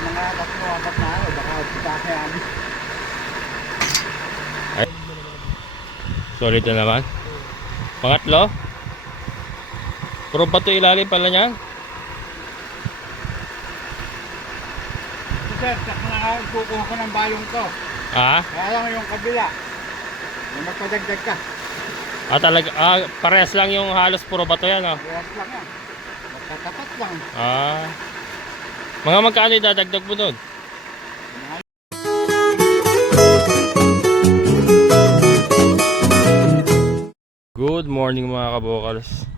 mga 3-4 na araw, baka pagkakayaan. Ay. Solid na naman. Pangatlo. Puro bato ilalim pala niyan. Sir, saka na kukuha ko ng bayong to. Ah? Kaya lang yung kabila. May magpadagdag ka. Ah, talaga. Ah, parehas lang yung halos puro bato yan, oh. Yes lang yan. Magkatapat lang. Ah. Mga magkano idadagdag mo doon? Good morning mga kabokals.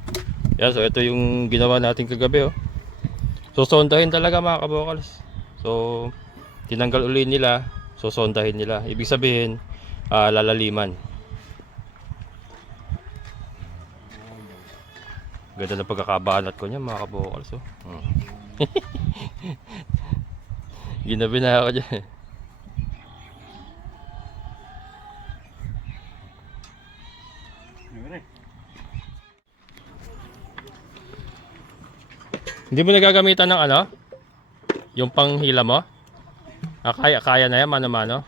Yan, so ito yung ginawa natin kagabi, oh. Sosondahin talaga mga kabokals. So, tinanggal uli nila, sosondahin nila. Ibig sabihin, lalaliman. Ganda na pagkakabanat ko niya mga kabokals, oh. Ginabi na ako dyan. Hindi mo nagagamitan ng ano? Yung panghila mo? Ah, kaya na yan, mano-mano.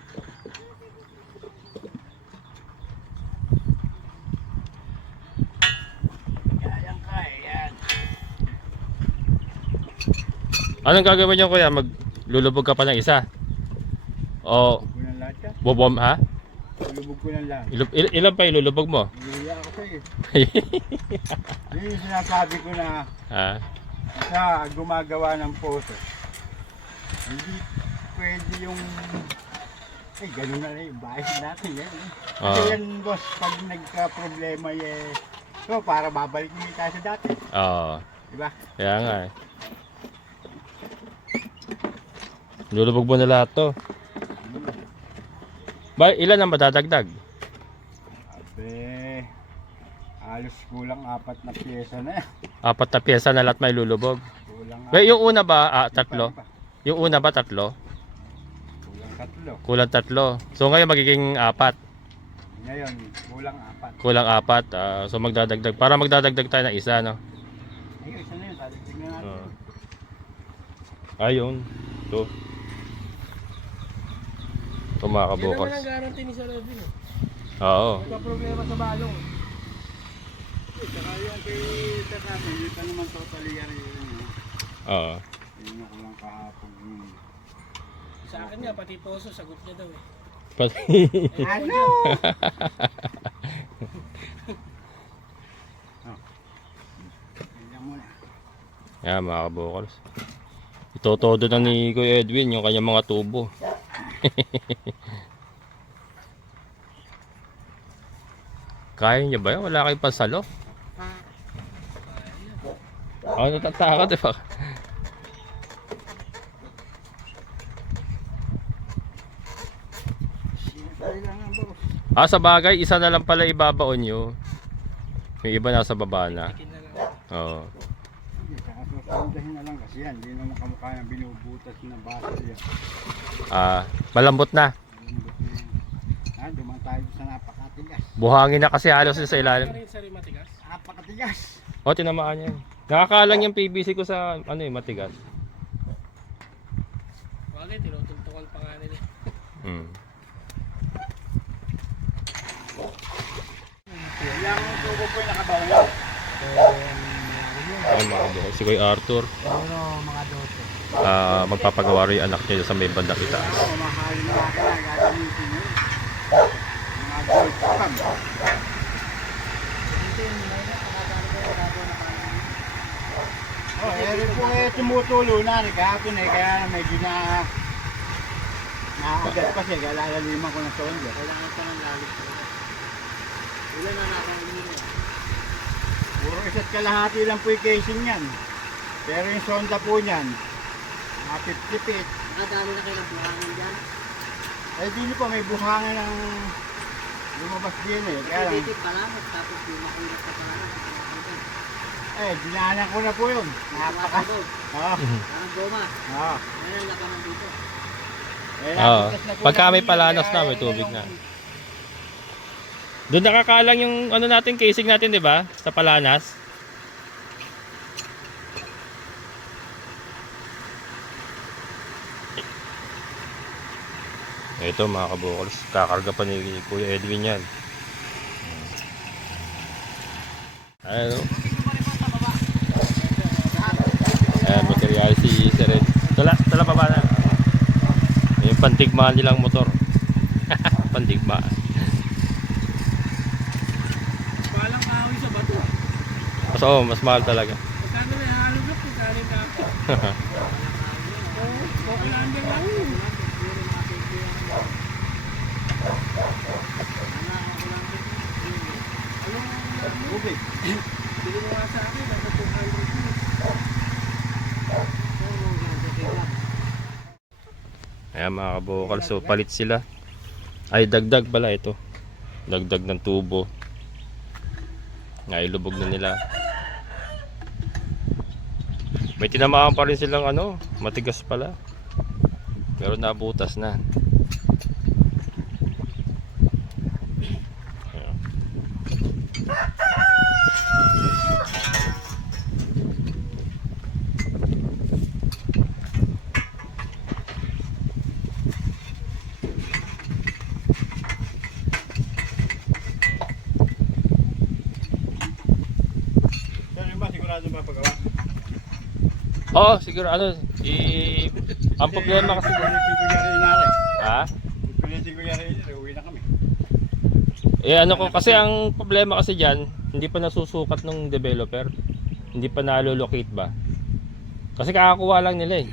Anong gagawin nyo kuya? Maglulubog ka pa ng isa? O bobom ha? Lubog ko lang lang. Ilan pa ilulubog mo? Iluya ako sa'yo. Yun yung sinasabi ko na sa gumagawa ng poso. Hindi pwede yung ganun na rin yung bahay natin yan. Kasi yan boss, pag nagka-problema so para babalik mo tayo sa dati. Oo. Diba? Kaya nga eh. Lulubog mo na lahat to. Ilan ang madadagdag? Abe, halos kulang 4 na pyesa na yan. 4 na pyesa na lahat may lulubog. Kulang Yung una ba, 3? Yung una ba 3? Kulang 3. Kulang 3. So ngayon magiging 4. Ngayon, Kulang 4. So magdadagdag. Para magdadagdag tayo ng isa, no? Ayun, isa na yun. Dadagdag na natin. Ayun. Ito. Ito mga kabukals. Yan naman ang guarantee ni Sir Edwin. Oo. May problema sa balong. Saka yung kay Tatame, hindi pa naman totally yari yun. Oo. Yun ako lang kahapon. Sa akin nga, pati poso, sagot niya daw eh. Ano? Yan mga kabukals. Itotodo na ni Kuya Edwin yung kanyang mga tubo. Kaya niya ba yan? Wala kayong pansalo? Natatakot diba? Sa bagay, isa na lang pala ibabaon nyo. May iba nasa baba na. Oo. Susundahin na lang kasi yan. Hindi naman kamukha ng binubutas na baso yan. Malambot na. Dumaan tayo sa napakatigas. Buhangin na kasi halos sa ilalim. Napakatigas. Tinamaan yan. Nakakalang yung PVC ko sa matigas. Bakit? Tinutultukan pa nga nila. Ilang tubo po yung nakabaw? Si Kuya Arthur. Mga 12. Magpapagawa rin yung anak niya sa may bandang itaas. Mahalin na gagamitin yun. Mga gold cam. Eri po tumutulo na rin kahapon kaya medyo naagat pa siya. Kaya lalaliman ko ng sonda. Kailangan pa ng lalit. Ilan na nakakainin. Puro 1.5 lang po yung casing yan. Pero yung sonda po niyan, mga 50 feet. Nakadami na kayo ng buhangin dyan? Di po may buhangin ng lumabas din Kaya lang. Tapos yung makulat ka pala. Dinaanan ko na po yun. Napaka. Ang goma. Ngayon labanan dito. Pagka may palanas na, may tubig na. Doon nakakalang yung natin, casing natin, di ba? Sa palanas. Ito mga kabukals, kakarga pa ni Kuya Edwin yan. Ayan o. Ayan, material si Sir Ed. Tala pa ba na? Yung pantigmaan nilang motor. Pantigmaan. Palang kahoy sa bato. So, mas mahal talaga. Magkano may halo block, magkano yung kahoy? Okay lang din lang yun. Ubig. Bili mo nga sa akin, nasa 200 yun. Ayan mga kabukal, so palit sila. Ay dagdag pala ito. Dagdag ng tubo. Nailubog na nila. May tinamaan pa rin silang ano, matigas pala. Pero nabutas na. Ayan. Pero ba sigurado mapagawa? Oo, siguro ano, ang problema kasi Kulitin ko yari natin. ha? Kulitin ko yari, uwi na kami. Ano ko kasi ang problema kasi diyan, hindi pa nasusukat ng developer. Hindi pa nalolocate ba? Kasi kakakuha lang nila eh.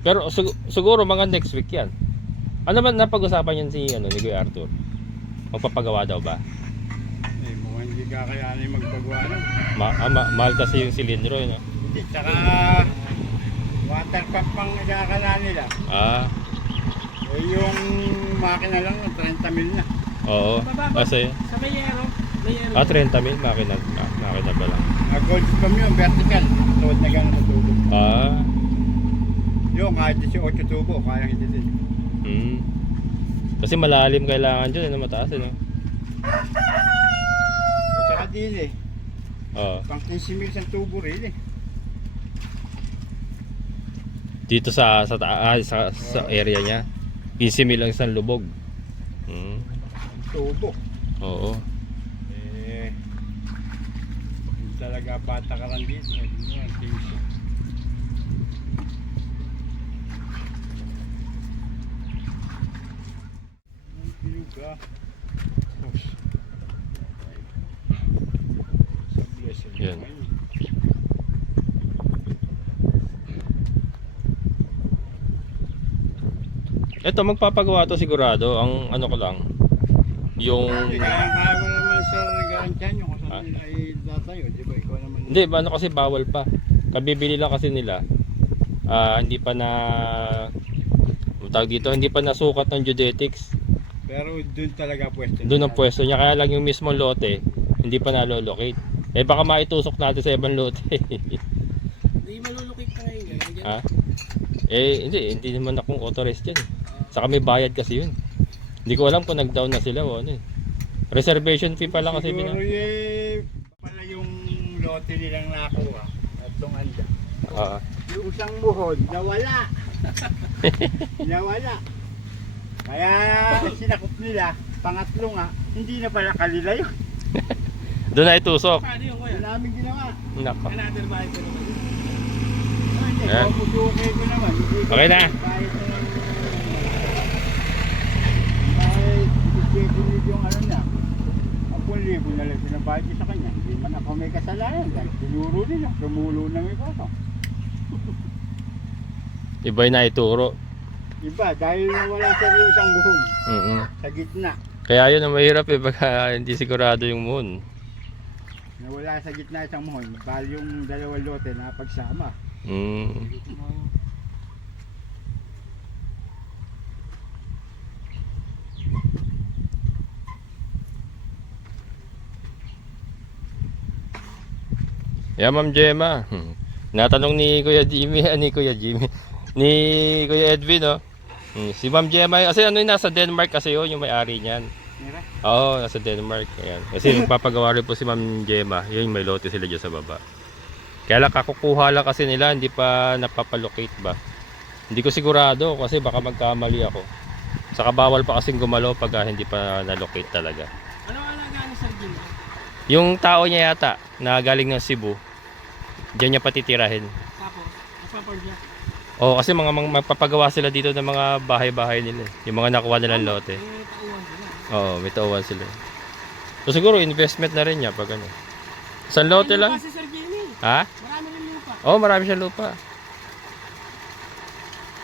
Pero siguro mga next week 'yan. Ano ba napag-usapan yan si ni Kuya Arthur? Magpapagawa daw ba? Eh, mukhang hindi kakayanin magpagawa nun. Mahal kasi yung silindro, no? Hindi, tsaka water pump pang nagkakala nila. Ah, Eh, yung makina lang, 30 mil na. oo. Kasi Sa Mayero, 30 mil makina ba lang? Gold pump yun, vertical. Tuwad na gano'n sa tubo. Ah, Yung kahit 18 tubo, kayang hindi din. Kasi malalim kailangan dyan, mataas no? Eh, tsaka din eh. Oo. Pang 15 mil sa tubo rin eh. Dito sa area niya. 15 mil lang isang lubog. Tubo. Oo. Eh, hindi talaga patakaran dito. Ang tingin. Ang bilog ah. Sa blessing. Yan. Ito magpapagawa to sigurado. Ang ano ko lang yung Kaya mo naman sir, garantiyan nyo kung saan nila itatayo. Di ba ikaw naman? hindi ba ano kasi bawal pa. Kabibili lang kasi nila. Hindi pa na tawag dito, hindi pa nasukat ng geodetics. Pero doon talaga pwesto. Doon ang pwesto niya, kaya lang yung mismong lote hindi pa nalolocate. Eh baka maitusok natin sa ibang lote. Hindi malulukit pa ngayon guys. Ha? Hindi naman akong authorized yan. Saka may bayad kasi yun. Hindi ko alam kung nag-down na sila o ano eh. Reservation fee pa lang kasi Siguro pala yung lote nilang nakuha. Tatlong anda. Yung isang buhod, nawala. Nawala. Kaya sinakop nila, pangatlo nga, hindi na pala kalila yun. Doon na itusok. Paano yung kuya? Yun namin ginawa. Nako. Another bahay ko naman. Hindi, Ayan. pupusukin ko naman. Hindi ko Okay na. Kahit kahit yung ano na, 10,000 na lang pinabayad ko sa kanya. Hindi man ako may kasalanan dahil tinuro nila, tumulo na may koso. Iba'y na ituro. Iba, dahil nawala sa isang buhon sa gitna. Kaya yun ang mahirap eh, baka hindi sigurado yung moon. Nawala sa gitna isang buhon, bali yung dalawang lote na pagsama. Yeah, Ma'am Gemma. Natanong ni Kuya Jimmy, ni Kuya Edwin, no? Si Ma'am Gemma, kasi ano yung nasa Denmark kasi yun, yung may-ari niyan. Mira? Oo, nasa Denmark. Ayan. Kasi magpapagawa rin po si Ma'am Gemma, yun may lote sila dyan sa baba. Kaya lang kakukuha lang kasi nila, hindi pa napapalocate ba? Hindi ko sigurado kasi baka magkamali ako. Saka bawal pa kasing gumalaw pag hindi pa na-locate talaga. Ano alaga ni Sir Jim? Yung tao niya yata na galing ng Cebu, diyan niya patitirahin. Tapos, napapard niya. Oo, kasi magpapagawa sila dito ng mga bahay-bahay nila. Yung mga nakuha nilang lote. May tauhan sila. Oo, may tauhan sila. So siguro investment na rin niya pag ano. Isang lote May lupa lang. si Sir Jimmy. Ha? Marami rin lupa. Oo, marami siyang lupa.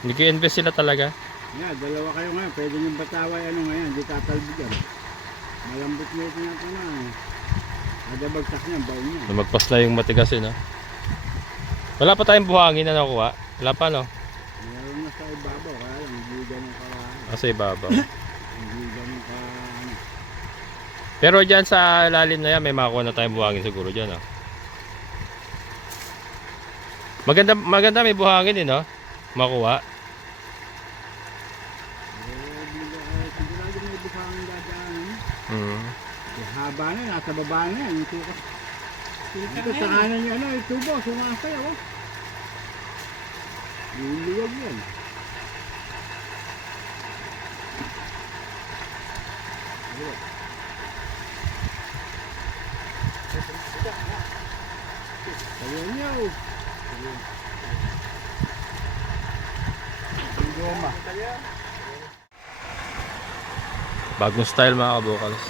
Nag-i-invest sila talaga. Yan, dalawa kayo ngayon. Pwede yung bataway ano ngayon. Di tatalbigan. Malambot na ito natin na. Ada bagsak niya, baon niya. Lumagpas na yung matigas no? Wala pa tayong buhangin na nakuha. Wala pa no? Meron na sa ibabaw. Kaya lang, hindi ganun ka. Sa ibabaw. Hindi ganun ka. Ano. Pero dyan sa lalim na yan, may makuha na tayong buhangin siguro dyan no? Maganda may buhangin no? Makuha. Sigurado may bukang dadaan. Mm. Haba na, nasa baba na yan. Ito Filter sa na yan. kanan niya, ano, ito tubo, sumasay, oh. Luluwag yan. Ayun niya, oh. Ang goma. Bagong style mga kabukals.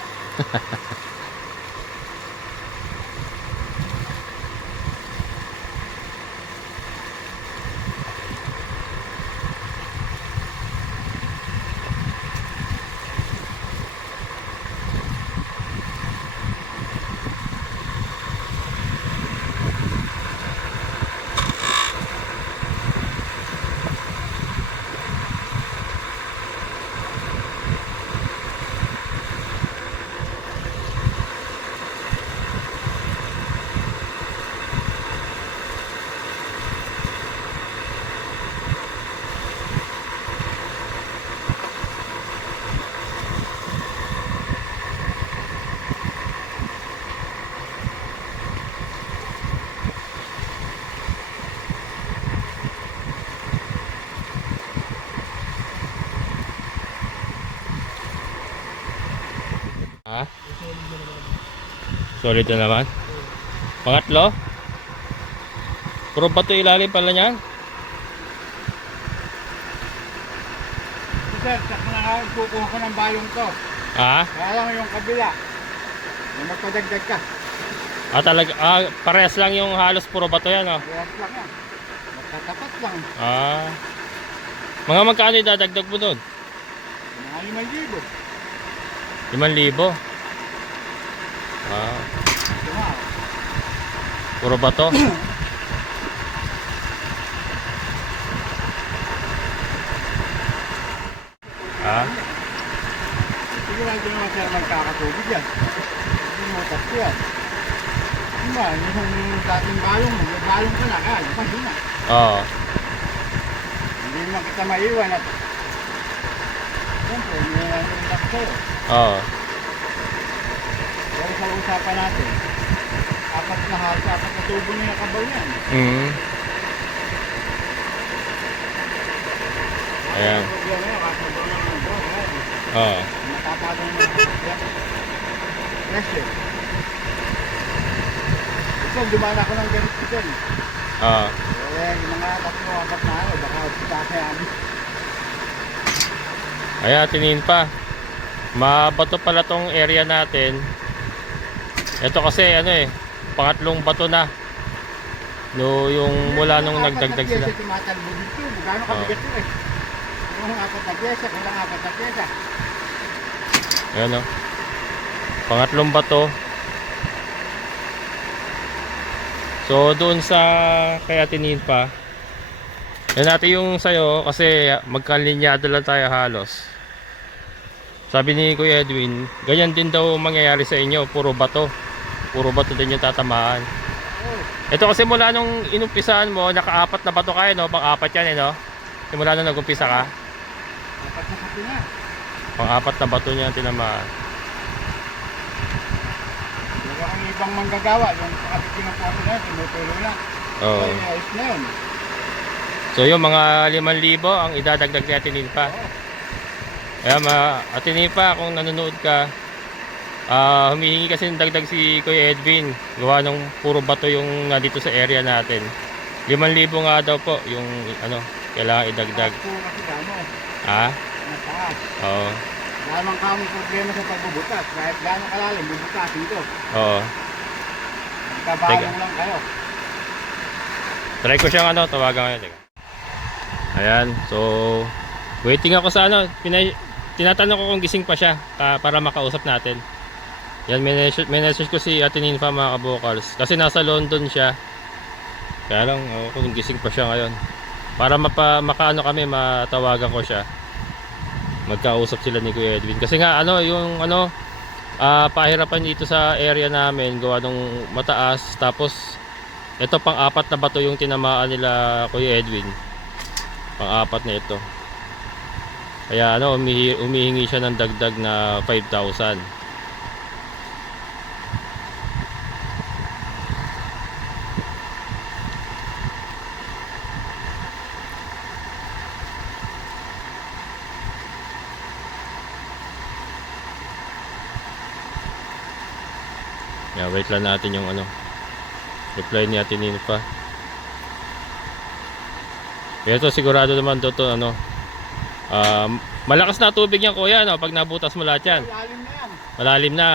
Ha? Solid na naman. Pangatlo? Puro bato ilalim pala niyan. Sir, saka na nga, kukuha ko ng bayong to. Ha? Kaya lang yung kabila. May magpadagdag ka. Talaga, parehas lang yung halos puro bato yan oh. Kaya lang yan. Magtatapat lang. Mga magkano idadagdag mo doon? Mga 5,000. 5,000. Ito nga. Puro bato. Sigurado naman sir magkakatubig yan. Hindi mo tapos yan. Diba, yung dating balong mo, yung balong ka na, kaya lumang na. Oo. Hindi naman kita maiwan at siyempre, may nalulak sa'yo. Oo. Pero sa usapan natin, apat na tubo na yung kabaw yan. Ayan. Ang problema yun, kasabaw na ang bro, Oo. matapagong mga kasya. Pressure. Ito, dumaan ako ng ganito dyan. Oo. Yung mga apat na ano, baka pagkakayami. Ayan, tinin pa. Mabato pala tong area natin. Ito kasi ano pangatlong bato na. No, yung mula nung nagdagdag sila. Tumatalbo dito, magkano kabigat ito eh. Yung apat na pyesa, kulang apat na pyesa. Ayan o. Pangatlong bato. So doon sa kaya tinin pa. Yan natin yung sayo kasi magkalinyado lang tayo halos. Sabi ni Kuya Edwin, ganyan din daw mangyayari sa inyo, puro bato. Puro bato din yung tatamaan. Ito kasi mula nung inumpisahan mo, naka-apat na bato kayo, no? Pang-apat yan, no? Simula nung nag-umpisa ka. Apat na kapi na. Pang-apat na bato niya tinamaan. Pero ang ibang manggagawa, yung kakabit ng photo na, tinutulong lang. Oo. Ay, ayos na yun. So yung mga 5,000 ang idadagdag ni Ate Ninfa. Kaya Ate Ninfa, kung nanonood ka, humihingi kasi ng dagdag si Kuya Edwin. Gawa ng puro bato yung nandito sa area natin. 5,000 nga daw po yung ano, kailangan idagdag. Ako kasi kamo, Ha? mataas. Oo. Lamang kamo problema sa pagbubutas. Kahit gano'ng kalalim, bubutasin ko. Oo. Kabalong lang kayo. Try ko siyang ano, tawagan ngayon. Teka. Ayan, so waiting ako sa ano, tinatanong ko kung gising pa siya para makausap natin. Yan, message ko si Ate Ninfa mga kabokals. Kasi nasa London siya. Kaya lang, kung gising pa siya ngayon. Para makaano kami, matawagan ko siya. Magkausap sila ni Kuya Edwin. Kasi nga, ano, yung ano, pahirapan dito sa area namin, gawa ng mataas. Tapos, ito pang-apat na bato yung tinamaan nila Kuya Edwin. Pang-apat na ito. Kaya ano, umihingi siya ng dagdag na 5,000. Yeah, wait lang natin yung ano, reply ni Ate Ninfa. Ito sigurado naman to ano, malakas na tubig yan kuya, no? Pag nabutas mo lahat yan. Lalim na yan. Malalim na.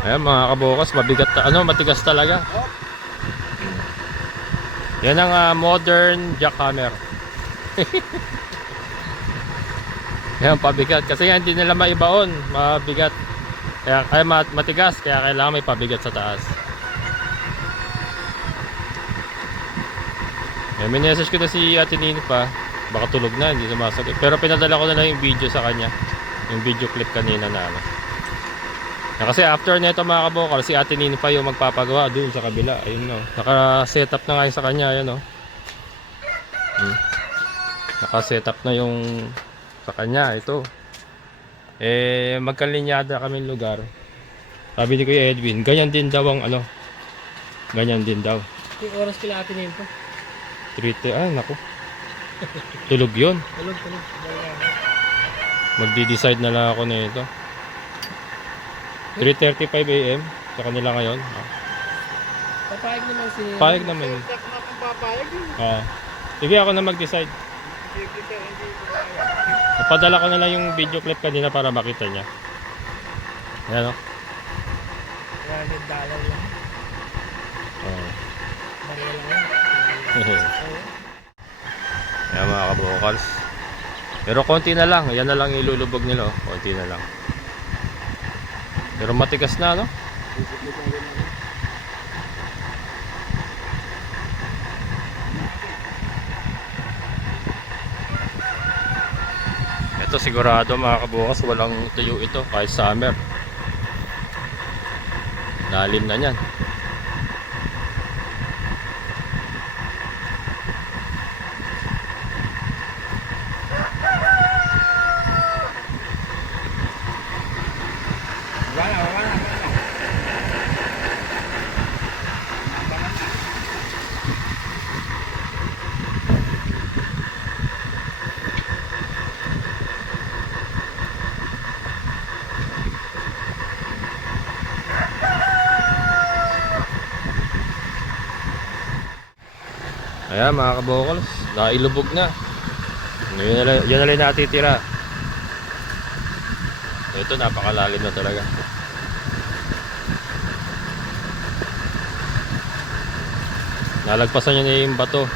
Ayan mga kabukas, mabigat ano, matigas talaga. Yan ang modern jackhammer. Yan pabigat kasi yan hindi nila maibaon, mabigat. Kaya matigas, kaya kailangan may pabigat sa taas. May message ko na si Ate Ninfa, baka tulog na, hindi sumasagot. Pero pinadala ko na lang yung video sa kanya, yung video clip kanina na ano. Kasi after nito mga kabokal, si Ate Ninfa yung magpapagawa doon sa kabila. Ayun no. Naka-setup na nga yung sa kanya, ayun no. Naka-setup na yung sa kanya, ito. Magkalinyada kaming lugar. Sabi ni Kuya Edwin, ganyan din daw ang ano. Ganyan din daw. Yung oras kila Ate Ninfa. 3:00, ay naku. Tulog yun. Tulog. Magdi-decide na lang ako na ito. 3:35 AM sa kanila ngayon. Papayag naman si... Payag naman. Check na kung papayag yun. Sige ako na mag-decide. Sige, hindi papayag. Napadala ko na lang yung video clip kanina para makita niya. Ayan o. $100 lang. Barya lang. Ayan mga kabokals. Pero konti na lang. Ayan na lang ilulubog nila. Konti na lang. Pero matigas na, no? Ito sigurado mga kabukas, walang tuyo ito kahit summer. Lalim na yan. Wala. Ayan mga kabokals, nailubog na. Yun na lang natitira. Ito napakalalim na talaga. Nalagpasan niya na yung bato.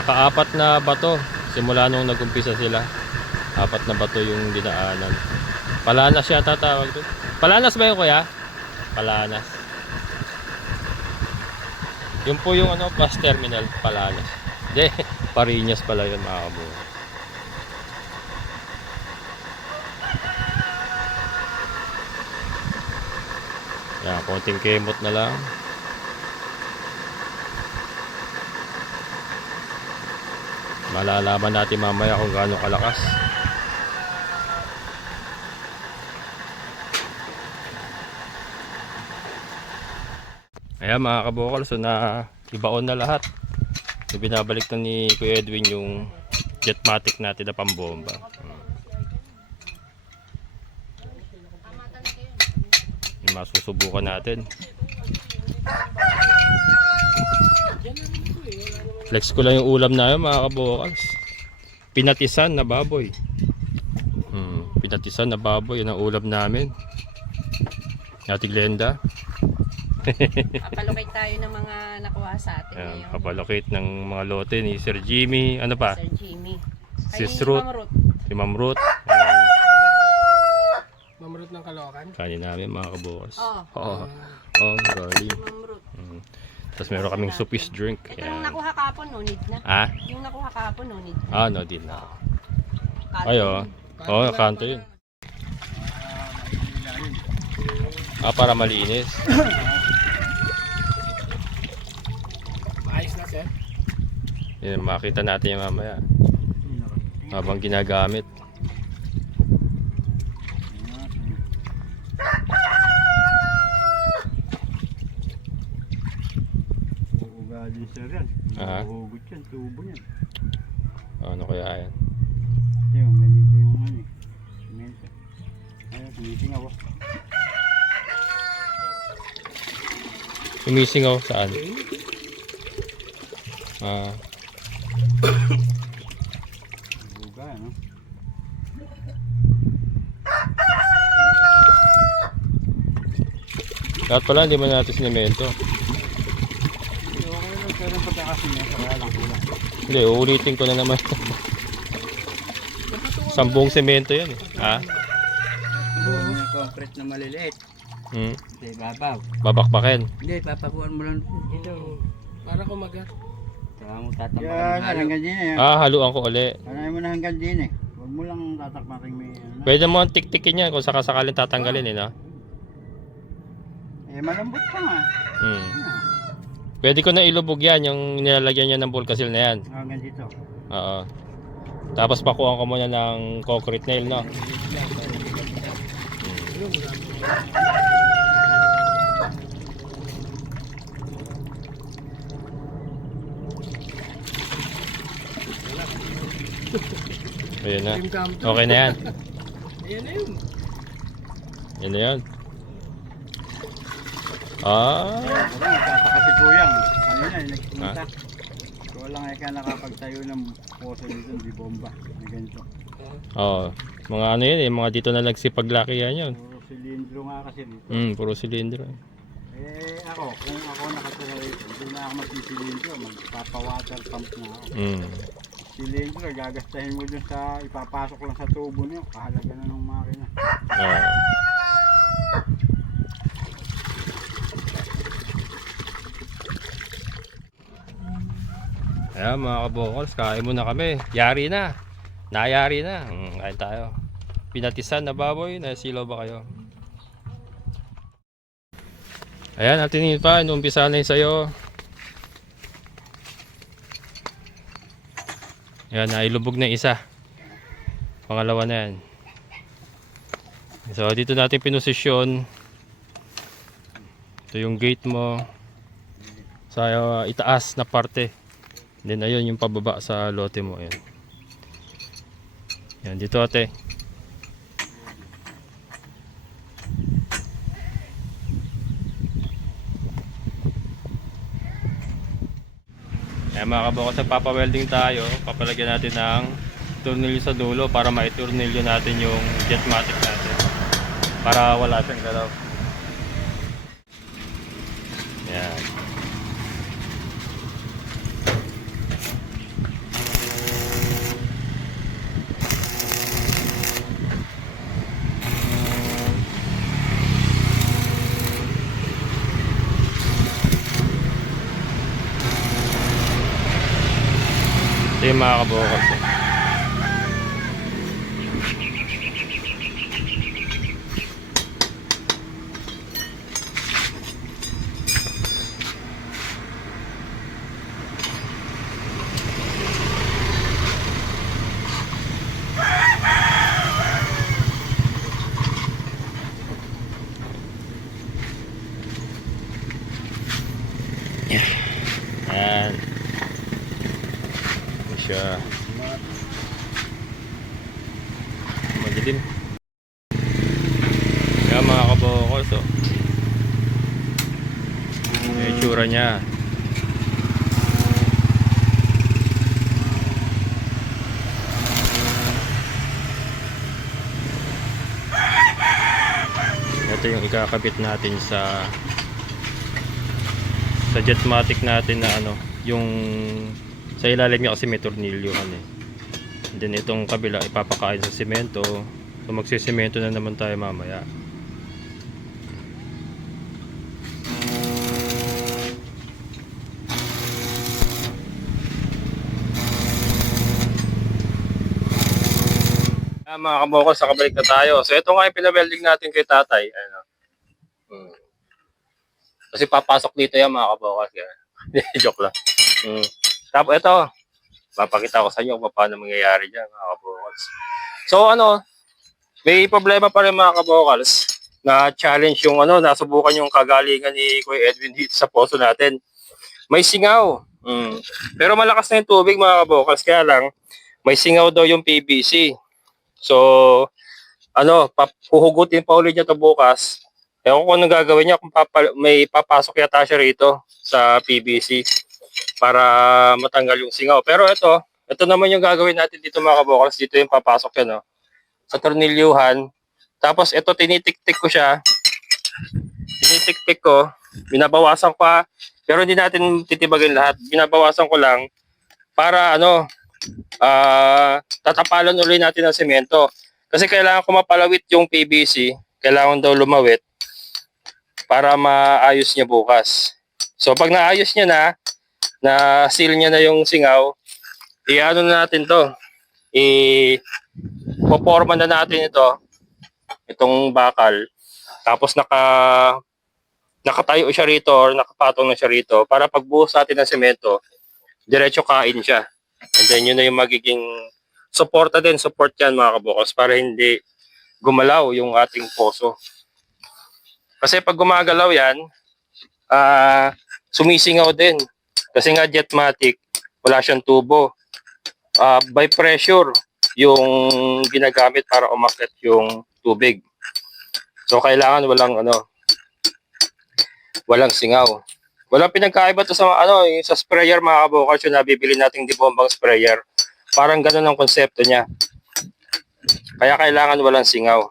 Naka-4 na bato simula nung nag-umpisa sila. 4 na bato yung dinaanan. Palanas siya tatawag doon. Palanas ba yun kuya? Palanas. Yun po yung ano, bus terminal, Palanas. Hindi, Pariñas pala yun mga kabukas. Yan, konting kemot na lang. Malalaman natin mamaya kung gaano kalakas. Ayan mga kabokal, so na ibaon na lahat. So, binabalik na ni Kuya Edwin yung Jetmatic natin na pambomba. Masusubukan natin. Flex ko lang yung ulam na yun mga kabokals. Pinatisan na baboy. Pinatisan na baboy, yun ang ulam namin. Nating Glenda. Papalocate tayo ng mga nakuha sa atin Ayan, ngayon. papalocate ng mga lote ni Sir Jimmy. Ano pa? Sir Jimmy. Sis Ay, Ruth. Ma'am Ruth. Si Ma'am Ruth. Mamrot ng Caloocan. Kanin namin mga kabokals. Oo. Oo. Oh, galing. Ma'am Ruth. Tapos meron kaming supis drink. Ito yung nakuha kapon, no need na. Ah? Yung nakuha kapon, no need na. Ah, no, din na. Kapon. Ay, oh. Oh, kanto yun. Ah, para malinis. Ayos na, sir. Yan, makita natin yung mamaya. Habang ginagamit. Ugali sir yan. Aha. Hugot yan, tubo yan. Ano kaya yan? Yung ganito yung ano eh. Simento. Ayun, sumising ako. Sumisingaw saan? Ah, Buga, no? lahat pala hindi man natin sinemento. Okay lang sir ang pagkakasimento, kaya lang kulang. Hindi, uulitin ko na naman. Sambong semento yan eh. Ha? Yung concrete na maliliit. Sa ibabaw. Babakbakin. Hindi, papakuan mo lang dito. Para kumagat. Saka mo tatakpan. Yan, hanggang din eh. Ah, haluan ko uli. Anay mo na hanggang din eh. Huwag mo lang tatakpan rin may ano. Pwede mo ang tiktikin yan kung sakasakalin tatanggalin eh, no? Eh, malambot pa nga. Pwede ko na ilubog yan, yung nilalagyan niya ng Volcasil na yan. Hanggang dito. Oo. Tapos pakuhan ko muna ng concrete nail, no? Ayun na. Okay na yan. Ayan na yun. Yan na yan. Ah. Wala, nagtataka si Kuyang. Kanina, nagpunta. Walang eka nakapagtayo ng poso dito, di bomba. Na ganito. Oo. Mga ano yun eh, mga dito na nagsipaglaki yan yun. Puro silindro nga kasi dito. Puro silindro. Eh ako, kung ako nakatira rito, hindi na ako magsisilindro, magpapawater pump na ako. Silindro, gagastahin mo dun sa, ipapasok lang sa tubo niyo, kahalaga na ng makina. Oo. Ayan mga kabokals, kain muna kami. Yari na. Nayari na. Kain tayo. Pinatisan na baboy. Nasilaw ba kayo? Ayan, natin pa. Inumpisa na yung sayo. Ayan, nailubog na isa. Pangalawa na yan. So, dito natin pinosisyon. Ito yung gate mo. Sa itaas na parte. Then ayun yung pababa sa lote mo. Ayan. Yan dito ate. Ayan mga kabukos, nagpapawelding tayo. Papalagyan natin ng tornilyo sa dulo para maitornilyo natin yung Jetmatic natin. Para wala siyang galaw. Ayan. Ito yung mga kabukals. Yan. Ito siya. Madilim. Yan mga kabukals, oh. Yung itsura niya. Ito yung ikakabit natin sa Jetmatic natin na ano, yung sa ilalim niya kasi may tornilyo eh. And then itong kabila ipapakain sa semento. So magsisemento na naman tayo mamaya. Mga kabukals, nakabalik na tayo. So ito nga yung pinawelding natin kay tatay. Ano? Kasi papasok dito yan mga kabukals. Joke lang. Tapos ito, papakita ko sa inyo kung paano mangyayari dyan mga kabukals. So ano, may problema pa rin mga kabukals na challenge yung ano, nasubukan yung kagalingan ni Kuya Edwin dito sa poso natin. May singaw. Pero malakas na yung tubig mga kabukals, kaya lang may singaw daw yung PVC. So, ano, puhugutin pa ulit niya ito bukas. Ewan ko kung anong gagawin niya, kung may papasok yata siya rito sa PVC para matanggal yung singaw. Pero ito naman yung gagawin natin dito mga kabukals. Dito yung papasok yan, no? Sa tornilyuhan. Tapos ito, tinitik-tik ko siya. Tinitik-tik ko. Binabawasan ko, pero hindi natin titibagin lahat. Binabawasan ko lang para ano, tatapalan ulit natin ng semento. Kasi kailangan ko mapalawit yung PVC. Kailangan daw lumawit para maayos niya bukas. So pag naayos niya na seal niya na yung singaw, i-ano na natin to. Poporma na natin itong bakal. Tapos nakatayo siya rito or nakapatong na siya rito para pagbuhos natin ng semento, diretso kain siya. And then yun na yung magiging support yan mga kabukals para hindi gumalaw yung ating poso. Kasi pag gumagalaw yan, sumisingaw din. Kasi nga Jetmatic, wala siyang tubo. By pressure yung ginagamit para umakyat yung tubig. So kailangan walang singaw. Walang pinagkaiba to sa yung sa sprayer mga kabukals, yung nabibili nating dibombang sprayer. Parang ganun ang konsepto niya. Kaya kailangan walang singaw.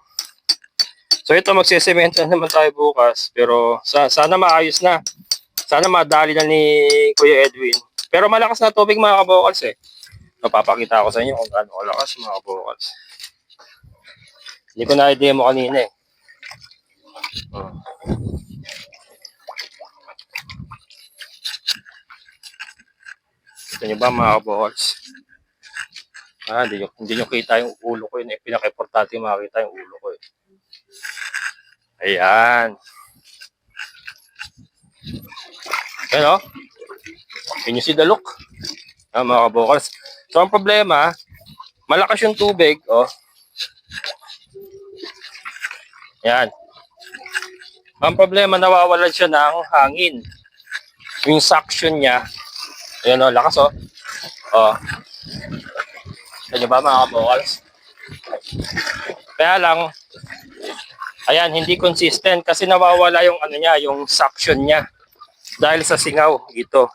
So ito, magsesemento na naman tayo bukas, pero sana maayos na. Sana madali na ni Kuya Edwin. Pero malakas na tubig mga kabukals eh. Napapakita ko sa inyo kung gaano kalakas mga kabukals. Hindi ko na-demo kanina eh. Gusto nyo ba mga kabukals? Hindi nyo kita yung ulo ko yun eh. Pinaka-importante yung makita yung ulo ko eh. Ayan. Ayan o. Can you see the look? Mga kabukals. So ang problema, malakas yung tubig. Ayan. Ang problema, nawawalan siya ng hangin. Yung suction niya, ayan lakas Kaya ba mga kabukals? Kaya lang, ayan, hindi consistent kasi nawawala yung yung suction niya dahil sa singaw ito.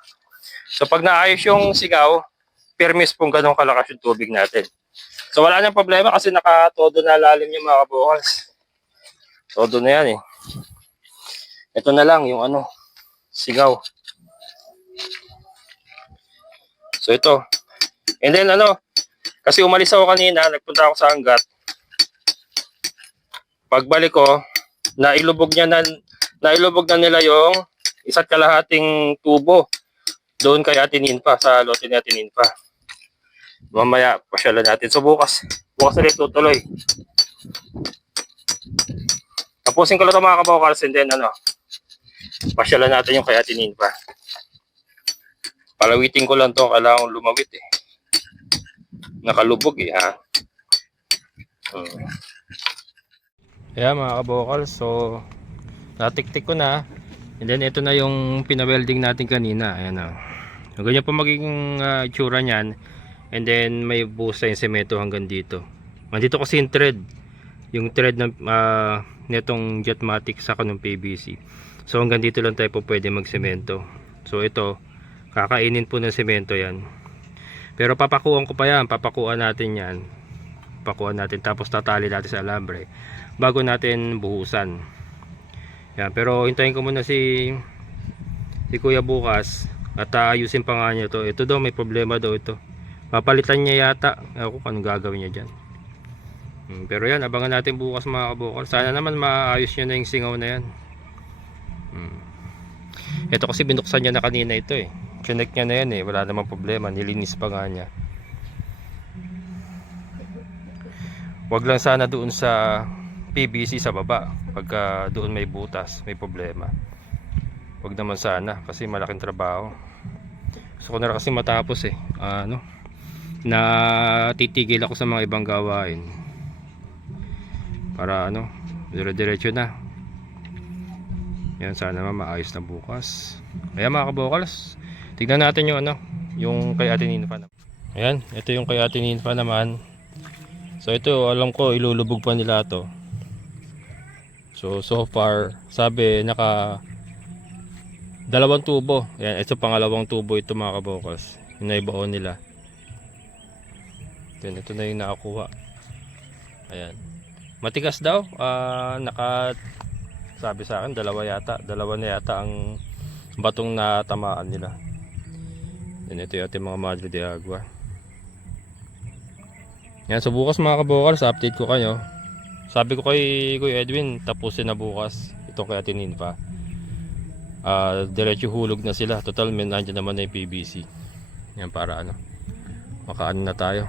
So pag naayos yung singaw, permis pong ganun kalakas yung tubig natin. So wala nang problema kasi nakatodo na lalim yung mga kabukals. Todo na yan eh. Ito na lang yung singaw. So ito. And then kasi umalis ako kanina, nagpunta ako sa hanggat. Pagbalik ko, nailubog na nila yung 1.5 tubo doon kay Ate Ninfa, sa lote ni Ate Ninfa. Mamaya, pasyalan natin. So bukas ulit tutuloy. Tapusin ko lang ito mga kabokals, and then pasyalan natin yung kay Ate Ninfa. Palawitin ko lang to, kailangan lumawit eh. Nakalubog eh ha. Ayan mga kabokals, so natiktik ko na. And then ito na yung pinawelding natin kanina. Ayan o. So, ganyan pa magiging itsura niyan. And then may busa yung semento hanggang dito. Nandito kasi yung thread. Yung thread ng netong Jetmatic sa kanong PVC. So hanggang dito lang tayo po pwede magsemento. So ito, kakainin po ng semento yan. Pero papakuan ko pa yan. Papakuan natin yan. Papakuan natin. Tapos tatali natin sa alambre bago natin buhusan. Yan. Pero hintayin ko muna si Kuya bukas. At ayusin pa nga niya to. Ito daw may problema daw ito. Papalitan niya yata. Ako kung anong gagawin niya dyan. Pero yan, abangan natin bukas mga kabokal. Sana naman maayos niya na yung singaw na yan. Ito kasi binuksan niya na kanina ito eh. Connect niya na yan eh. Wala namang problema. Nilinis pa nga niya. Wag lang sana doon sa PVC sa baba. Pagka doon may butas, may problema. Wag naman sana kasi malaking trabaho. Gusto ko na kasi matapos eh. Na titigil ako sa mga ibang gawain. Para dire-diretso na. Yan, sana maayos na bukas. Ayan mga kabokals, tignan natin yung yung kay Ate Ninfa naman. Ayan, ito yung kay Ate Ninfa naman. So ito, alam ko ilulubog pa nila to. So far, sabi naka dalawang tubo. Ayan, ito pangalawang tubo ito mga kabokals. Yung naibaon nila. Then, ito na yung nakakuha. Ayan. Matigas daw. Sabi sa akin, dalawa na yata ang batong natamaan nila. Then, ito yung ating mga Madre de Agua. Yan, so bukas mga kabokals, update ko kayo. Sabi ko kay Kuya Edwin, tapusin na bukas. Ito kay Ate Ninfa. Diretso hulog na sila. Total, nandiyan naman na yung PVC. Yan, para makaano na tayo.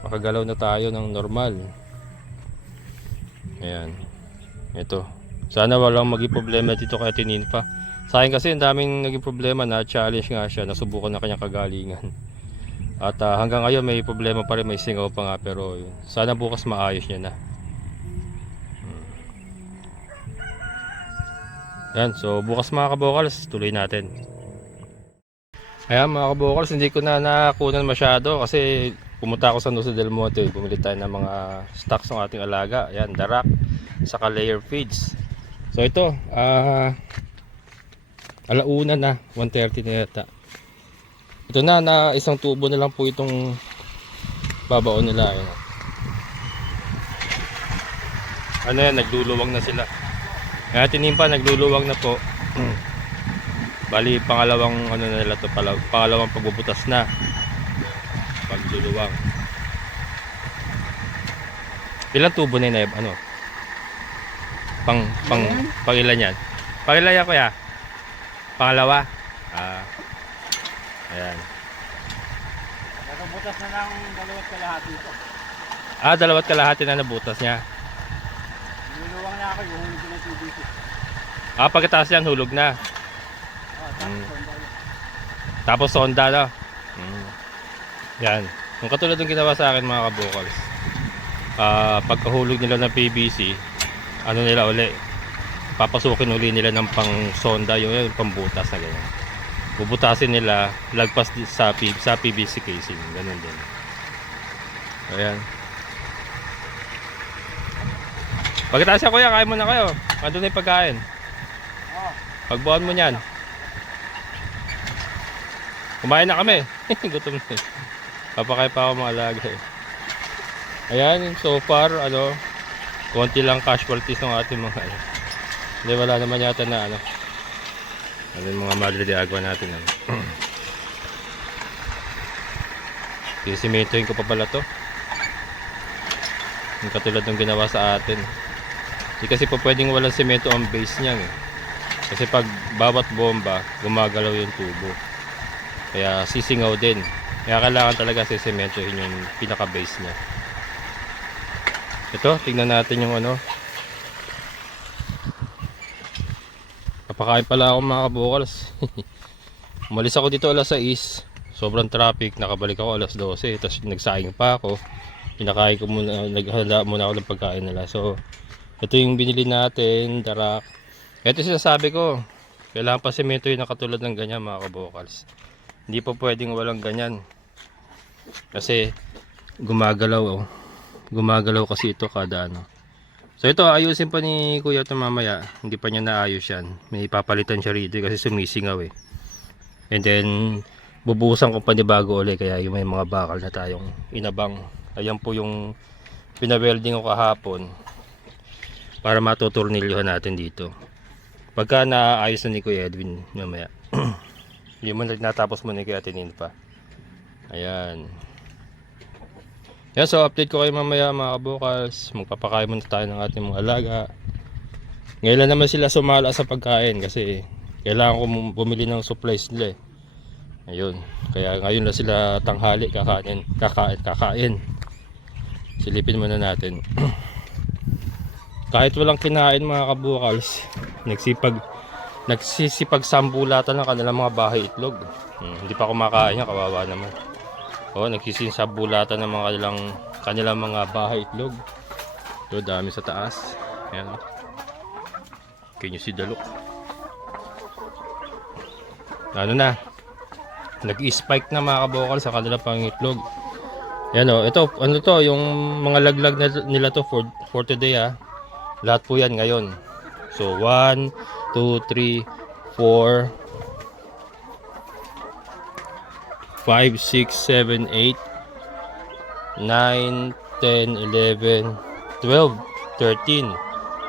Makagalaw na tayo ng normal. Ayan. Ito. Sana walang maging problema dito kay Ate Ninfa. Sa akin kasi ang daming naging problema, na challenge nga siya, nasubukan na kanyang kagalingan. At hanggang ngayon may problema pa rin, may singaw pa nga, pero sana bukas maayos niya na. Yan, so bukas mga kabokals, tuloy natin. Ayan mga kabokals, hindi ko na nakunan masyado kasi pumunta ako sa Nusa del Monte, bumili tayo ng mga stocks ng ating alaga. Ayan, darak, saka layer feeds. So ito, alauna na, 1:30 na yata. Ito na isang tubo na lang po itong babaon nila. Yan, nagluluwag na sila. Kaya tinimpa, nagluluwag na po. Bali, pangalawang na nila to, pangalawang pagbubutas na. Pagluluwag. Ilang tubo na yun? Pang ilan yan? Pang ilan yan kuya? Pangalawa? Ayan. Nakabutas na lang 2 kalahati ito. 2 kalahati na nabutas niya. Niluluwang na ako yung hulog ng PVC. Pagkataas yan, hulog na. Tapos sonda na. Yan. Yung katulad ng ginawa sa akin mga kabokals. Pagkahulog nila ng PVC, nila uli. Papasukin uli nila ng pang sonda, yung pambutas na ganyan. Bubutasin nila, lagpas sa PVC casing. Ganun din. Ayan. Pagkataas siya kuya, kain muna kayo. Andun na yung pagkain. Pagbuhan mo niyan. Kumain na kami. Gutom na. Papakain pa ako mga alaga eh. Ayan, so far, konti lang casualties ng ating mga Hindi, wala naman yata na yung mga Madre de Agua natin. Sisimentohin ko pa pala to. Yung katulad ng ginawa sa atin. Hindi kasi po pwedeng walang semento ang base niya eh. Kasi pag bawat bomba, gumagalaw yung tubo. Kaya sisingaw din. Kaya kailangan talaga sisementohin yung pinaka-base niya. Ito, tingnan natin yung ano. Kapakain pala ako mga kabukals. Umalis ako dito alas 6. Sobrang traffic. Nakabalik ako alas 12. Tapos nagsaing pa ako. Pinakain ko muna, naghanda muna ako ng pagkain nila. So, ito yung binili natin, darak. Ito sinasabi ko. Kailangan pa semento yung nakatulad ng ganyan mga kabukals. Hindi pa pwedeng walang ganyan. Kasi gumagalaw oh. Gumagalaw kasi ito kada ano. So ito ayusin pa ni Kuya ito mamaya. Hindi pa niya naayos yan. May papalitan siya rito kasi sumisingaw eh. And then bubuhusan ko pa ni bago ulit kaya yung may mga bakal na tayong inabang. Ayan po yung pinawelding ko kahapon para matuturnilyohan natin dito. Pagka naayos na ni Kuya Edwin mamaya. Hindi mo natapos mo ni Kuya Tinin pa. Ayan. Yan, so update ko kayo mamaya mga kabukals. Magpapakain muna tayo ng ating mga alaga. Ngayon lang naman sila sumala sa pagkain kasi kailangan ko bumili ng supplies nila eh. Ayun. Kaya ngayon lang sila tanghali kakain. Silipin muna natin. Kahit walang kinain mga kabukals, nagsisipag sambulatan ng kanilang mga bahay itlog. Hindi pa kumakain niya, kawawa naman. Nagsisinsabulatan ng mga kanilang mga bahay itlog. Ito, dami sa taas. Ayan. Can you see the look? Ano na? Nag-spike na mga kabukal sa kanilang pangitlog. Yan o. Ito, ano to? Yung mga laglag nila to for today ha. Lahat po yan ngayon. So, 1, 2, 3, 4, 5, 6, 7, 8, 9, 10, 11, 12, 13.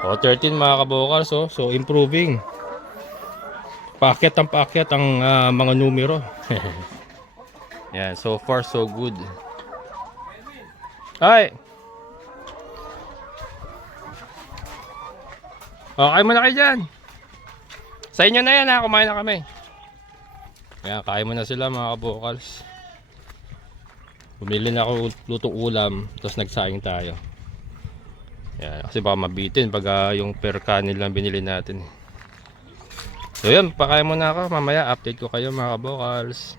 O, 13 mga kabukals. So, improving. Paakyat ang mga numero. Yan, so far so good. Ay! Okay mo na kayo dyan. Sa inyo na yan ha, kumain na kami. Kaya kain mo na sila mga kabukals. Bumili na ako lutong ulam, tapos nagsaing tayo. Yan, kasi baka mabitin pag yung per canil lang binili natin. So yan, pakain mo na ako. Mamaya update ko kayo mga kabukals.